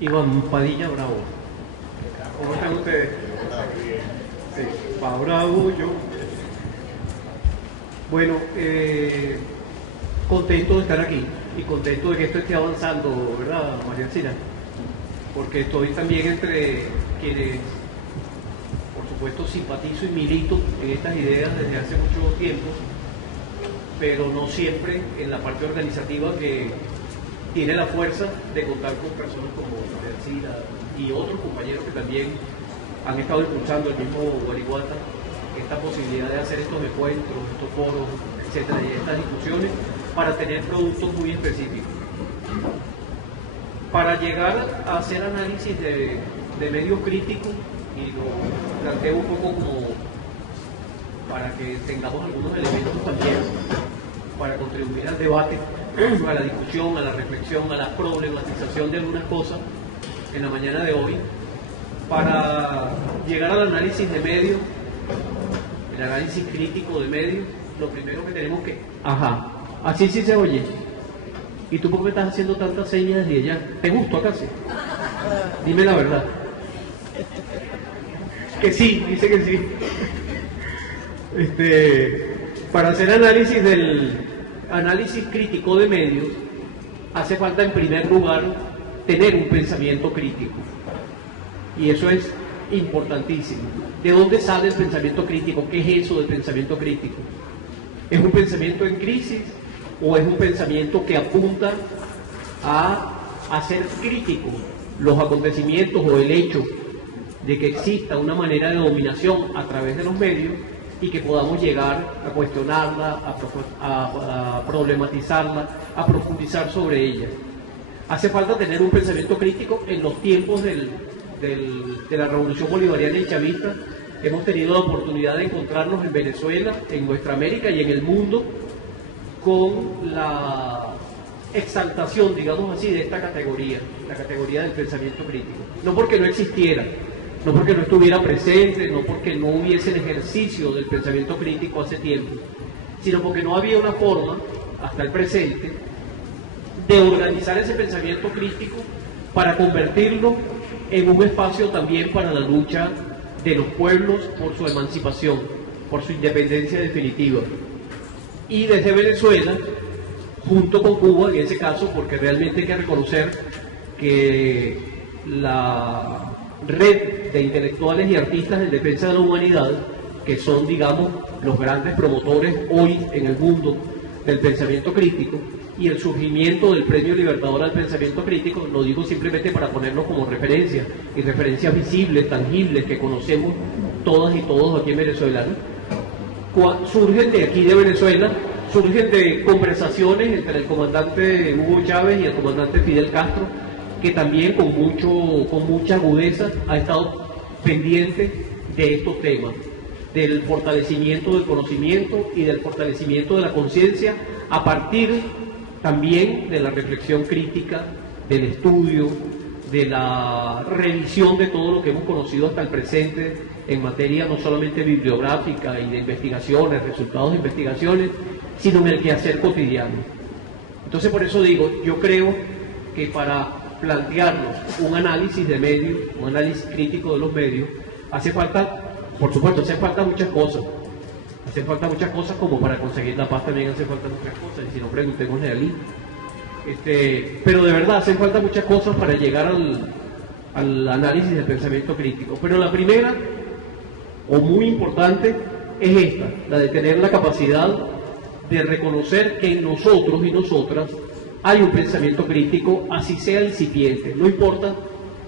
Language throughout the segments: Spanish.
Iván Padilla Bravo. ¿Cómo están ustedes? Sí, pa Bravo, yo. Bueno, contento de estar aquí y contento de que esto esté avanzando, ¿verdad, María Alcina? Porque estoy también entre quienes, por supuesto, simpatizo y milito en estas ideas desde hace mucho tiempo, pero no siempre en la parte organizativa que tiene la fuerza de contar con personas como María Alcina y otros compañeros que también han estado impulsando, el mismo Guariguata, esta posibilidad de hacer estos encuentros, estos foros, etcétera, y estas discusiones para tener productos muy específicos. Para llegar a hacer análisis de medios críticos, y lo planteo un poco como para que tengamos algunos elementos también para contribuir al debate, a la discusión, a la reflexión, a la problematización de algunas cosas en la mañana de hoy, para llegar al análisis de medios, el análisis crítico de medios. Lo primero que tenemos que... Ajá, así sí se oye. ¿Y tú por qué estás haciendo tantas señas de ella? ¿Te gustó acaso? Dime la verdad. Que sí, dice que sí. Para hacer análisis del análisis crítico de medios, hace falta en primer lugar tener un pensamiento crítico. Y eso es importantísimo. ¿De dónde sale el pensamiento crítico? ¿Qué es eso del pensamiento crítico? ¿Es un pensamiento en crisis o es un pensamiento que apunta a hacer crítico los acontecimientos o el hecho de que exista una manera de dominación a través de los medios y que podamos llegar a cuestionarla, a problematizarla, a profundizar sobre ella? Hace falta tener un pensamiento crítico. En los tiempos de la revolución bolivariana y chavista hemos tenido la oportunidad de encontrarnos en Venezuela, en nuestra América y en el mundo con la exaltación, digamos así, de esta categoría, la categoría del pensamiento crítico. No porque no existiera, no porque no estuviera presente, no porque no hubiese el ejercicio del pensamiento crítico hace tiempo, sino porque no había una forma, hasta el presente, de organizar ese pensamiento crítico para convertirlo en un espacio también para la lucha de los pueblos por su emancipación, por su independencia definitiva. Y desde Venezuela, junto con Cuba, en ese caso, porque realmente hay que reconocer que la red de intelectuales y artistas en defensa de la humanidad, que son, digamos, los grandes promotores hoy en el mundo del pensamiento crítico, y el surgimiento del Premio Libertador al Pensamiento Crítico, lo digo simplemente para ponerlo como referencia, y referencias visibles, tangibles, que conocemos todas y todos aquí en Venezuela, ¿no? Surgen de aquí de Venezuela, surgen de conversaciones entre el comandante Hugo Chávez y el comandante Fidel Castro, que también con mucha agudeza ha estado pendiente de estos temas, del fortalecimiento del conocimiento y del fortalecimiento de la conciencia a partir también de la reflexión crítica, del estudio, de la revisión de todo lo que hemos conocido hasta el presente en materia no solamente bibliográfica y de investigaciones, resultados de investigaciones, sino en el quehacer cotidiano. Entonces, por eso digo, yo creo que para plantearnos un análisis de medios, un análisis crítico de los medios, hace falta, por supuesto, hace falta muchas cosas. Hacen falta muchas cosas, como para conseguir la paz también hace falta muchas cosas, y si no, preguntémosle a Ali. Pero de verdad hacen falta muchas cosas para llegar al análisis del pensamiento crítico. Pero la primera, o muy importante, es esta, la de tener la capacidad de reconocer que en nosotros y nosotras hay un pensamiento crítico, así sea incipiente, no importa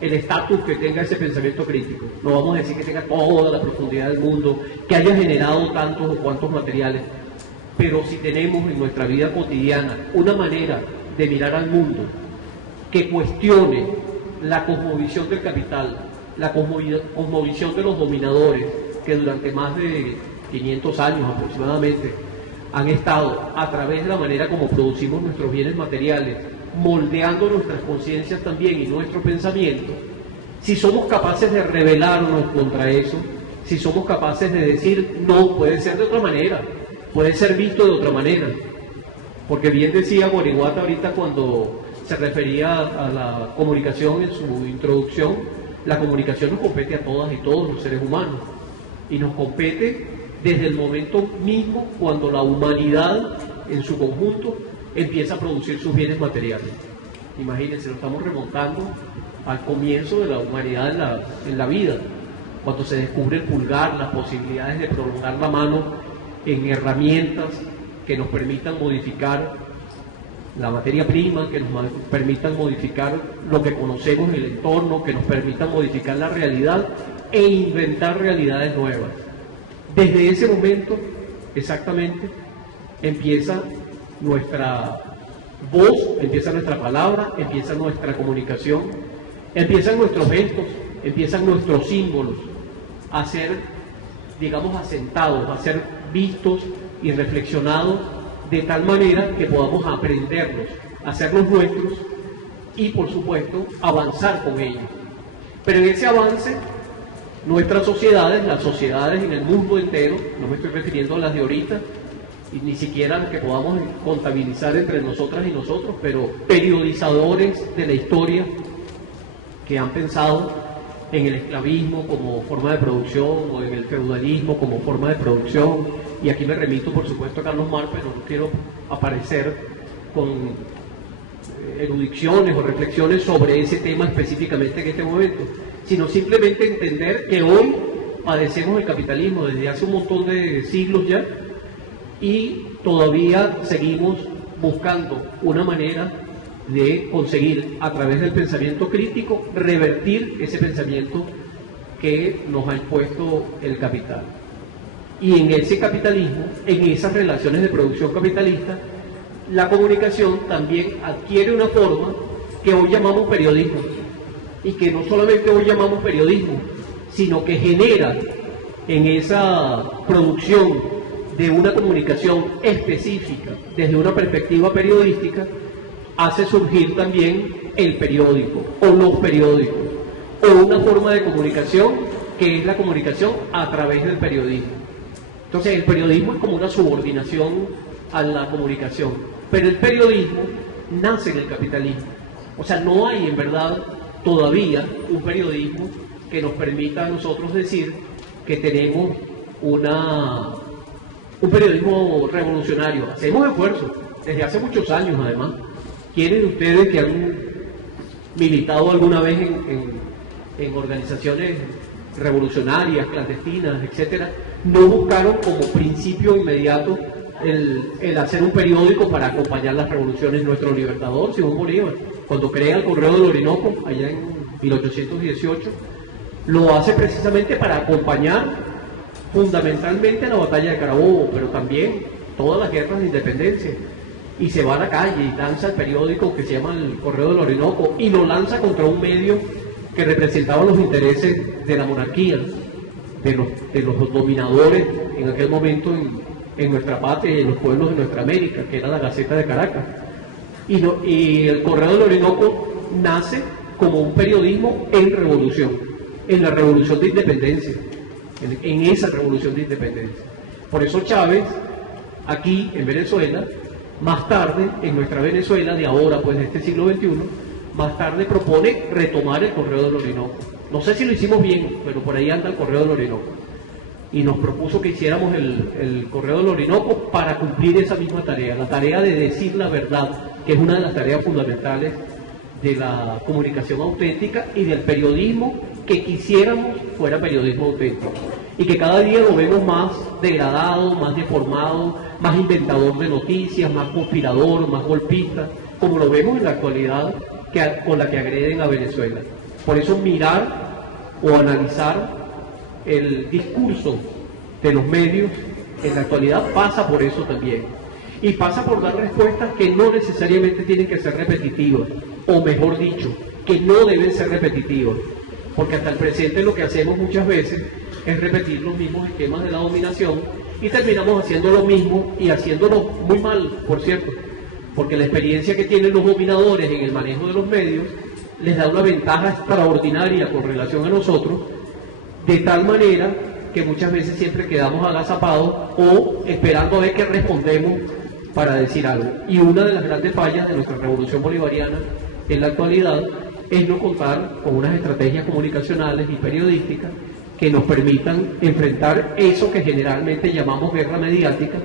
el estatus que tenga ese pensamiento crítico. No vamos a decir que tenga toda la profundidad del mundo, que haya generado tantos o cuantos materiales, pero si tenemos en nuestra vida cotidiana una manera de mirar al mundo que cuestione la cosmovisión del capital, la cosmovisión de los dominadores, que durante más de 500 años aproximadamente han estado, a través de la manera como producimos nuestros bienes materiales, moldeando nuestras conciencias también y nuestro pensamiento, si somos capaces de rebelarnos contra eso, si somos capaces de decir, no, puede ser de otra manera, puede ser visto de otra manera. Porque bien decía Guariguata ahorita cuando se refería a la comunicación en su introducción. La comunicación nos compete a todas y todos los seres humanos, y nos compete desde el momento mismo cuando la humanidad en su conjunto empieza a producir sus bienes materiales. Imagínense, lo estamos remontando al comienzo de la humanidad en la vida, cuando se descubre el pulgar, las posibilidades de prolongar la mano en herramientas que nos permitan modificar la materia prima, que nos permitan modificar lo que conocemos en el entorno, que nos permitan modificar la realidad e inventar realidades nuevas. Desde ese momento, exactamente, empieza nuestra voz, empieza nuestra palabra, empieza nuestra comunicación, empiezan nuestros gestos, empiezan nuestros símbolos a ser, digamos, asentados, a ser vistos y reflexionados de tal manera que podamos aprenderlos, hacerlos nuestros y, por supuesto, avanzar con ellos. Pero en ese avance, nuestras sociedades, las sociedades en el mundo entero, no me estoy refiriendo a las de ahorita, y ni siquiera a las que podamos contabilizar entre nosotras y nosotros, pero periodizadores de la historia que han pensado en el esclavismo como forma de producción o en el feudalismo como forma de producción, y aquí me remito por supuesto a Carlos Marx, pero no quiero aparecer con erudiciones o reflexiones sobre ese tema específicamente en este momento, sino simplemente entender que hoy padecemos el capitalismo desde hace un montón de siglos ya, y todavía seguimos buscando una manera de conseguir, a través del pensamiento crítico, revertir ese pensamiento que nos ha impuesto el capital. Y en ese capitalismo, en esas relaciones de producción capitalista, la comunicación también adquiere una forma que hoy llamamos periodismo, y que no solamente hoy llamamos periodismo, sino que genera en esa producción de una comunicación específica desde una perspectiva periodística, hace surgir también el periódico o los periódicos, o una forma de comunicación que es la comunicación a través del periodismo. Entonces el periodismo es como una subordinación a la comunicación, pero el periodismo nace en el capitalismo. O sea, no hay en verdad todavía un periodismo que nos permita a nosotros decir que tenemos un periodismo revolucionario. Hacemos esfuerzos desde hace muchos años, además. ¿Quiénes de ustedes que han militado alguna vez en organizaciones revolucionarias, clandestinas, etcétera, no buscaron como principio inmediato el hacer un periódico para acompañar las revoluciones? Nuestro libertador, Simón Bolívar, cuando crea el Correo del Orinoco, allá en 1818, lo hace precisamente para acompañar fundamentalmente la batalla de Carabobo, pero también todas las guerras de independencia. Y se va a la calle y lanza el periódico que se llama el Correo del Orinoco, y lo lanza contra un medio que representaba los intereses de la monarquía, de los dominadores en aquel momento en nuestra patria y en los pueblos de nuestra América, que era la Gaceta de Caracas. Y el Correo del Orinoco nace como un periodismo en revolución, en la revolución de independencia, en esa revolución de independencia. Por eso Chávez, aquí en Venezuela, más tarde, en nuestra Venezuela de ahora, pues de este siglo XXI, más tarde propone retomar el Correo del Orinoco. No sé si lo hicimos bien, pero por ahí anda el Correo del Orinoco. Y nos propuso que hiciéramos el Correo del Orinoco para cumplir esa misma tarea, la tarea de decir la verdad, que es una de las tareas fundamentales de la comunicación auténtica y del periodismo que quisiéramos fuera periodismo auténtico. Y que cada día lo vemos más degradado, más deformado, más inventador de noticias, más conspirador, más golpista, como lo vemos en la actualidad con la que agreden a Venezuela. Por eso mirar o analizar el discurso de los medios en la actualidad pasa por eso también. Y pasa por dar respuestas que no necesariamente tienen que ser repetitivas, o mejor dicho, que no deben ser repetitivas. Porque hasta el presente lo que hacemos muchas veces es repetir los mismos esquemas de la dominación, y terminamos haciendo lo mismo y haciéndolo muy mal, por cierto, porque la experiencia que tienen los dominadores en el manejo de los medios les da una ventaja extraordinaria con relación a nosotros, de tal manera que muchas veces siempre quedamos agazapados o esperando a ver qué respondemos para decir algo. Y una de las grandes fallas de nuestra revolución bolivariana en la actualidad es no contar con unas estrategias comunicacionales y periodísticas que nos permitan enfrentar eso que generalmente llamamos guerra mediática,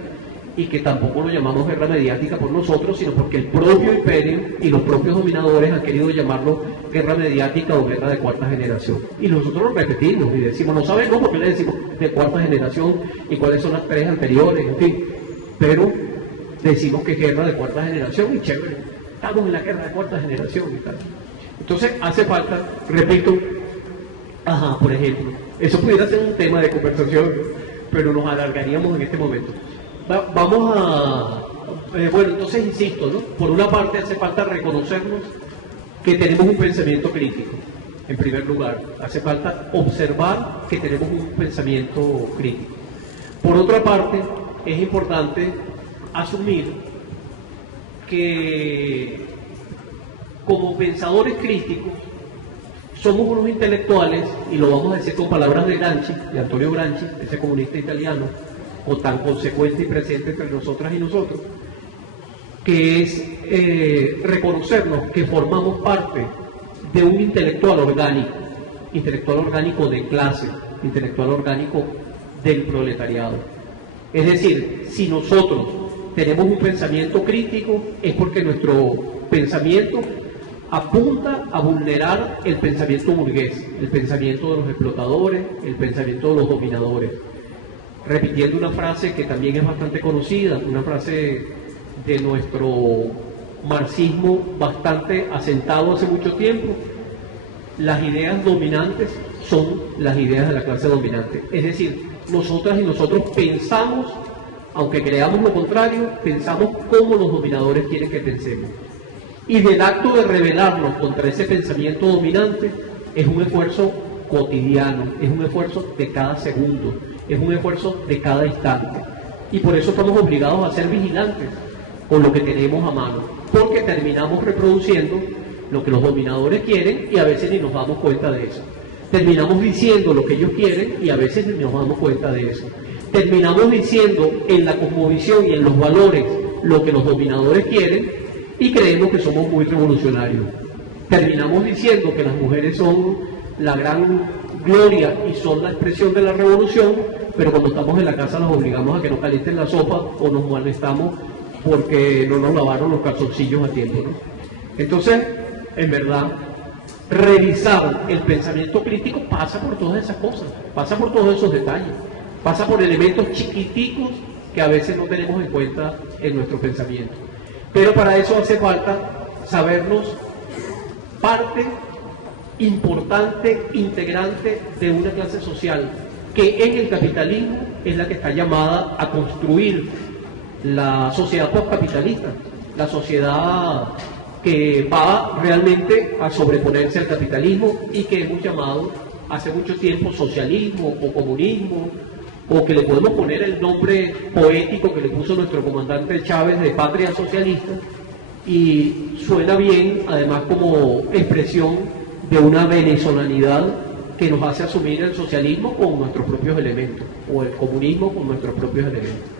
y que tampoco lo llamamos guerra mediática por nosotros, sino porque el propio imperio y los propios dominadores han querido llamarlo guerra mediática o guerra de cuarta generación. Y nosotros lo repetimos y decimos, no sabemos por qué le decimos de cuarta generación y cuáles son las tres anteriores, en fin, pero decimos que es guerra de cuarta generación y chévere, estamos en la guerra de cuarta generación y tal. Entonces hace falta, repito, por ejemplo, eso pudiera ser un tema de conversación, pero nos alargaríamos en este momento. Vamos a... bueno, entonces insisto, ¿no? Por una parte hace falta reconocernos que tenemos un pensamiento crítico, en primer lugar. Hace falta observar que tenemos un pensamiento crítico. Por otra parte, es importante asumir que como pensadores críticos somos unos intelectuales, y lo vamos a decir con palabras de Gramsci, de Antonio Gramsci, ese comunista italiano, o tan consecuente y presente entre nosotras y nosotros, que es reconocernos que formamos parte de un intelectual orgánico de clase, intelectual orgánico del proletariado. Es decir, si nosotros tenemos un pensamiento crítico, es porque nuestro pensamiento apunta a vulnerar el pensamiento burgués, el pensamiento de los explotadores, el pensamiento de los dominadores. Repitiendo una frase que también es bastante conocida, una frase de nuestro marxismo bastante asentado hace mucho tiempo: las ideas dominantes son las ideas de la clase dominante. Es decir, nosotras y nosotros pensamos, aunque creamos lo contrario, pensamos como los dominadores quieren que pensemos. Y del acto de rebelarnos contra ese pensamiento dominante es un esfuerzo cotidiano, es un esfuerzo de cada segundo, es un esfuerzo de cada instante. Y por eso estamos obligados a ser vigilantes con lo que tenemos a mano, porque terminamos reproduciendo lo que los dominadores quieren y a veces ni nos damos cuenta de eso. Terminamos diciendo lo que ellos quieren y a veces ni nos damos cuenta de eso. Terminamos diciendo en la cosmovisión y en los valores lo que los dominadores quieren y creemos que somos muy revolucionarios. Terminamos diciendo que las mujeres son la gran gloria y son la expresión de la revolución, pero cuando estamos en la casa nos obligamos a que nos calienten la sopa o nos molestamos porque no nos lavaron los calzoncillos a tiempo, ¿no? Entonces, en verdad, revisar el pensamiento crítico pasa por todas esas cosas, pasa por todos esos detalles, pasa por elementos chiquiticos que a veces no tenemos en cuenta en nuestro pensamiento. Pero para eso hace falta sabernos parte importante, integrante de una clase social que en el capitalismo es la que está llamada a construir la sociedad postcapitalista, la sociedad que va realmente a sobreponerse al capitalismo y que hemos llamado hace mucho tiempo socialismo o comunismo, o que le podemos poner el nombre poético que le puso nuestro comandante Chávez de patria socialista, y suena bien además como expresión de una venezolanidad que nos hace asumir el socialismo con nuestros propios elementos, o el comunismo con nuestros propios elementos.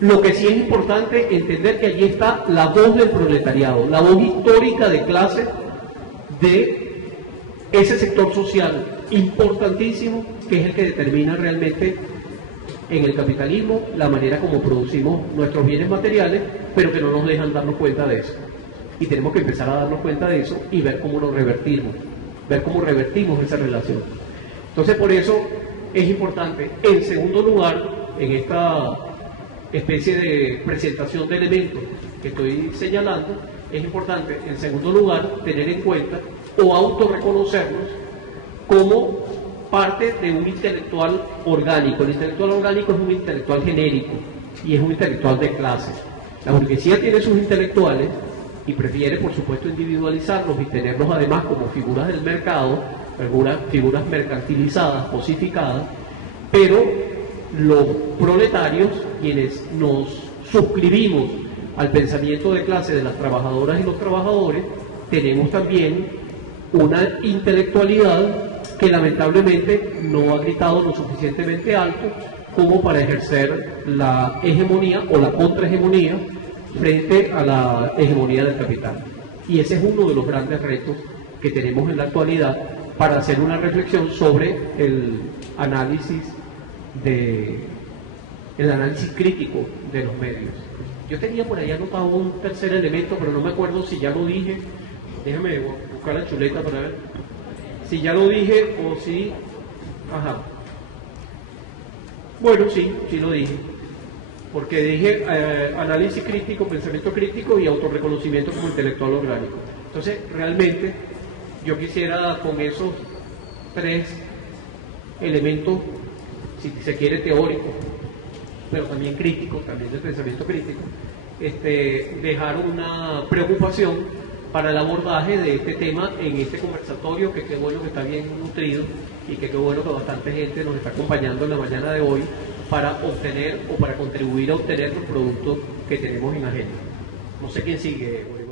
Lo que sí es importante entender que allí está la voz del proletariado, la voz histórica de clase de ese sector social importantísimo, que es el que determina realmente en el capitalismo la manera como producimos nuestros bienes materiales, pero que no nos dejan darnos cuenta de eso. Y tenemos que empezar a darnos cuenta de eso y ver cómo lo revertimos, ver cómo revertimos esa relación. Entonces, por eso es importante, en segundo lugar, en esta especie de presentación de elementos que estoy señalando, es importante, en segundo lugar, tener en cuenta o autorreconocernos como parte de un intelectual orgánico. El intelectual orgánico es un intelectual genérico y es un intelectual de clase. La burguesía tiene sus intelectuales y prefiere, por supuesto, individualizarlos y tenerlos además como figuras del mercado, figuras mercantilizadas, cosificadas, pero los proletarios, quienes nos suscribimos al pensamiento de clase de las trabajadoras y los trabajadores, tenemos también una intelectualidad que lamentablemente no ha gritado lo suficientemente alto como para ejercer la hegemonía o la contrahegemonía frente a la hegemonía del capital. Y ese es uno de los grandes retos que tenemos en la actualidad para hacer una reflexión sobre el análisis crítico de los medios. Yo tenía por ahí anotado un tercer elemento, pero no me acuerdo si ya lo dije. Déjame buscar la chuleta para ver si ya lo dije o si... Ajá. Bueno, sí lo dije. Porque dije análisis crítico, pensamiento crítico y autorreconocimiento como intelectual orgánico. Entonces, realmente, yo quisiera con esos tres elementos, si se quiere teóricos, pero también críticos, también del pensamiento crítico, dejar una preocupación para el abordaje de este tema en este conversatorio, que qué bueno que está bien nutrido y que qué bueno que bastante gente nos está acompañando en la mañana de hoy para obtener o para contribuir a obtener los productos que tenemos en agenda. No sé quién sigue, Bolívar.